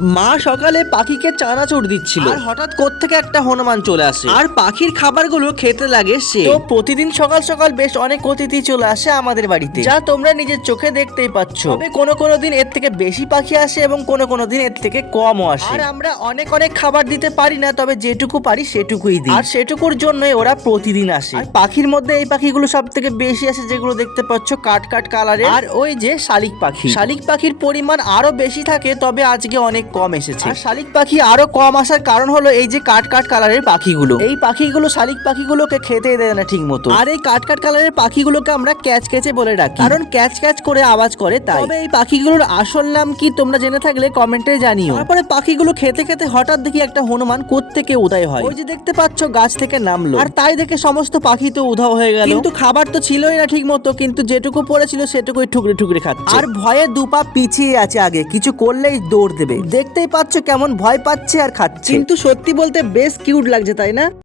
মা সকালে পাখিকে চানাচুর দিচ্ছিল। আর হঠাৎ কোত্থেকে একটা হনুমান চলে আসে। আর পাখির খাবারগুলো খেতে লাগে সে। তো প্রতিদিন সকাল সকাল বেশ অনেক অতিথি চলে আসে আমাদের বাড়িতে। যা তোমরা নিজের চোখে দেখতেই পাচ্ছ। তবে কোনো কোনো দিন এর থেকে বেশি পাখি আসে এবং কোনো কোনো দিন এর থেকে কমও আসে। আর আমরা অনেক অনেক খাবার দিতে পারি না তবে যেটুকু পারি সেটুকুই দিই। আর সেটুকুর জন্যই ওরা প্রতিদিন আসে। আর পাখির মধ্যে এই পাখিগুলো সব থেকে বেশি আসে যেগুলো দেখতে পাচ্ছ কাট কাট কালারের। আর ওই যে শালিক পাখি। শালিক পাখির পরিমাণ আরও বেশি থাকে তবে আজকে অনেক কম এসেছে। আর শালিক পাখি আরও কম আসার কারণ হলো এই যে কাট কাট কালারের পাখিগুলো। এই পাখিগুলো শালিক পাখিগুলোকে খেতে দেয় না ঠিক মতো। আর এই কাট কাট কালারের পাখিগুলোকে আমরা ক্যাচ ক্যাচে বলে ডাকি কারণ ক্যাচ ক্যাচ করে আওয়াজ করে তাই। তবে এই পাখিগুলোর আসল নাম কি তোমরা জেনে থাকলে কমেন্টে জানিও। তারপরে পাখিগুলো খেতে খেতে হঠাৎ দেখি একটা হনুমান কোত্থেকে উদয় হয়। ওই যে দেখতে পাচ্ছ গাছ থেকে নামলো। আর তাই দেখে সমস্ত পাখি তো উধাও হয়ে গেল। কিন্তু খাবার তো ছিলই না ঠিক মতো কিন্তু যেটুকু পড়েছিল সেটুকুই ঠুকরে ঠুকরে খাচ্ছে। আর ভয়ে দুপা পিছিয়ে আছে আগে কিছু করলেই দৌড় দেবে। দেখতেই পাচ্ছ কেমন ভয় পাচ্ছে আর খাচ্ছে। কিন্তু সত্যি বলতে বেশ কিউট লাগছে, তাই না?